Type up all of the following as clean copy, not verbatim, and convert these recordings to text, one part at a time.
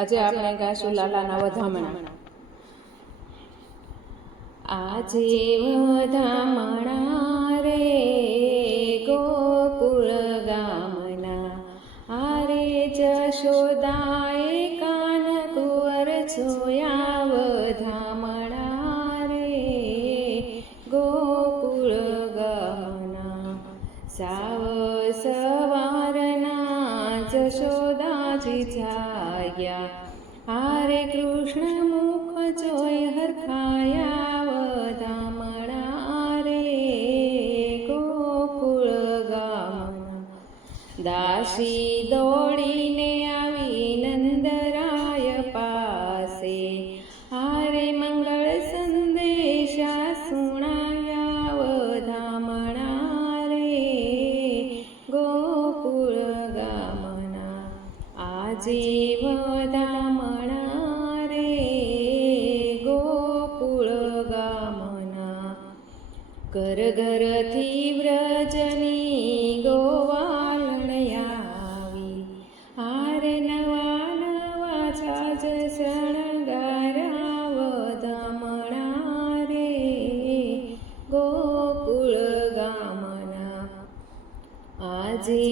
આજે આપણે ગાઈશું લાલાના વધામણા. આજે વધામણા રે ગોકુળ ગામના, આરે જશોદાએ કાન કુંવર જોયા. વધામણા રે ગોકુળ ગામના, સાવ સવારના જશોદાજી જાગ્યા. હારે કૃષ્ણ મુખ જોઈ હરખાયા. વધામણા રે ગોકુળ ગામના, દાસી દોડીને આવી નંદરાય પાસે. હારે મંગળ સંદેશા સુણાવ્યા. વધામણા રે ગોકુળ ગામના, આજે વધામણા રે ગોકુળ ગામના. ઘર ઘરથી વ્રજની ગોવાલણ આવી. હારે નવા નવા છાજ શણગારા. વધામણા રે ગોકુળ ગામના, આજે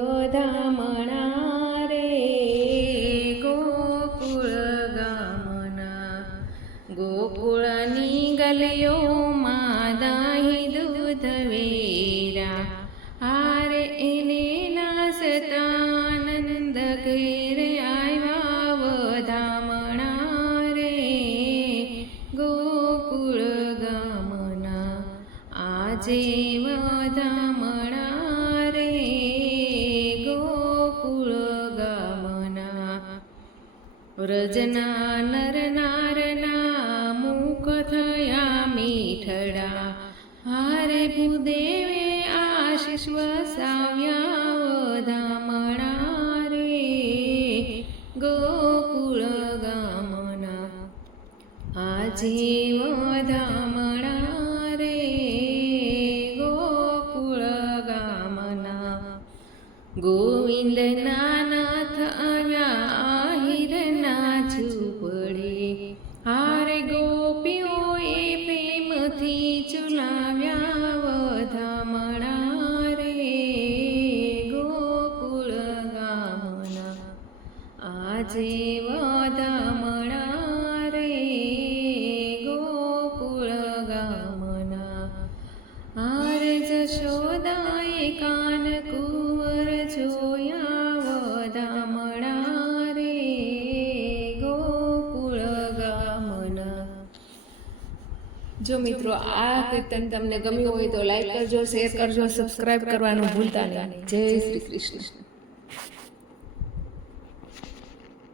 વધામણા રે ગોકુળ ગામના. ગોકુળની ગલીઓમાં દહીં દૂધ વેરા. હારે એને નાસતા નંદ ઘેરે આવ્યા. વધામણા રે ગોકુળ ગામના, આજે વધામણા રે ગોકુળ ગામના. વ્રજના નર નારના મુખ થયા મીઠડા. હારે ભૂદેવે આશીષ વસાવ્યા. વધામણા રે ગોકુળ ગામના, આજે વધામણા રે ગોકુળ ગામના. ગોવિંદ નાથ આવ્યા આહિરના ઝૂંપડે. હારે ગોપીઓએ પ્રેમથી ચુલાવ્યા. વધામણા રે ગોકુળ ગામના, આજે વધામણા રે ગોકુળ ગામના. હારે જશોદાએ કાન કુંવર જોયા. વધામણા રે ગોકુળ ગામના. જો મિત્રો આ કીર્તન તમને ગમ્યું હોય તો લાઈક કરજો, શેર કરજો, સબસ્ક્રાઈબ કરવાનું ભૂલતા નહીં. જય શ્રી કૃષ્ણ.